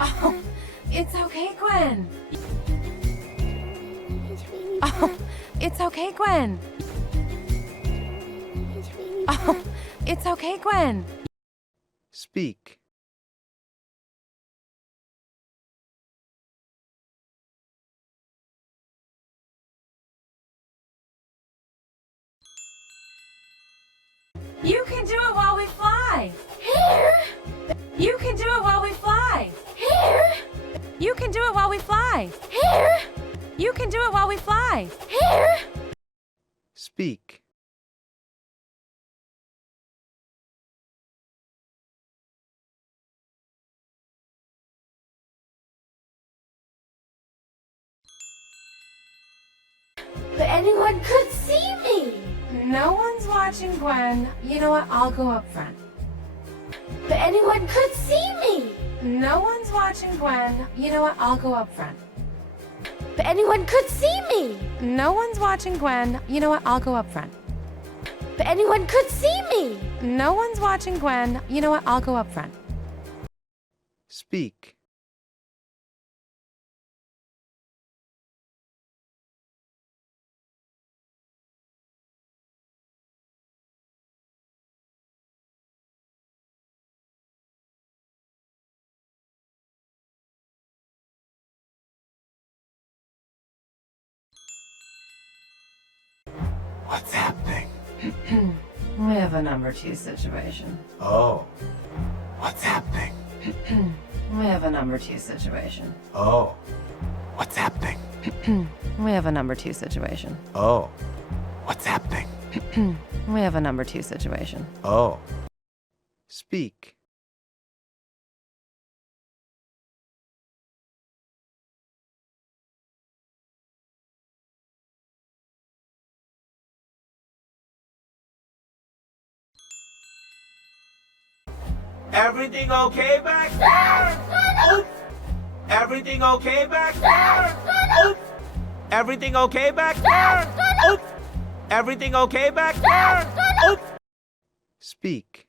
Oh, it's okay, Gwen. Oh, it's okay, Gwen. Oh, it's okay, Gwen. Speak. You can do it while we fly. Here. You can do it while we fly. Here. You can do it while we fly. Here. You can do it while we fly. Here. Speak. But anyone could see me. No one's watching, Gwen. You know what? I'll go up front. But anyone could see me. No one's watching, Gwen. You know what? I'll go up front. But anyone could see me. No one's watching, Gwen. You know what? I'll go up front. But anyone could see me. No one's watching, Gwen. You know what? I'll go up front. Speak. What's happening? We have a number 2 situation. Oh. What's happening? We have a number 2 situation. Oh. What's happening? We have a number 2 situation. Oh. What's happening? We have a number 2 situation. Oh. Speak. Everything okay back there? Oops. Everything okay back there? Oops. Everything okay back there? Oops. Everything okay back there? Oops. Speak.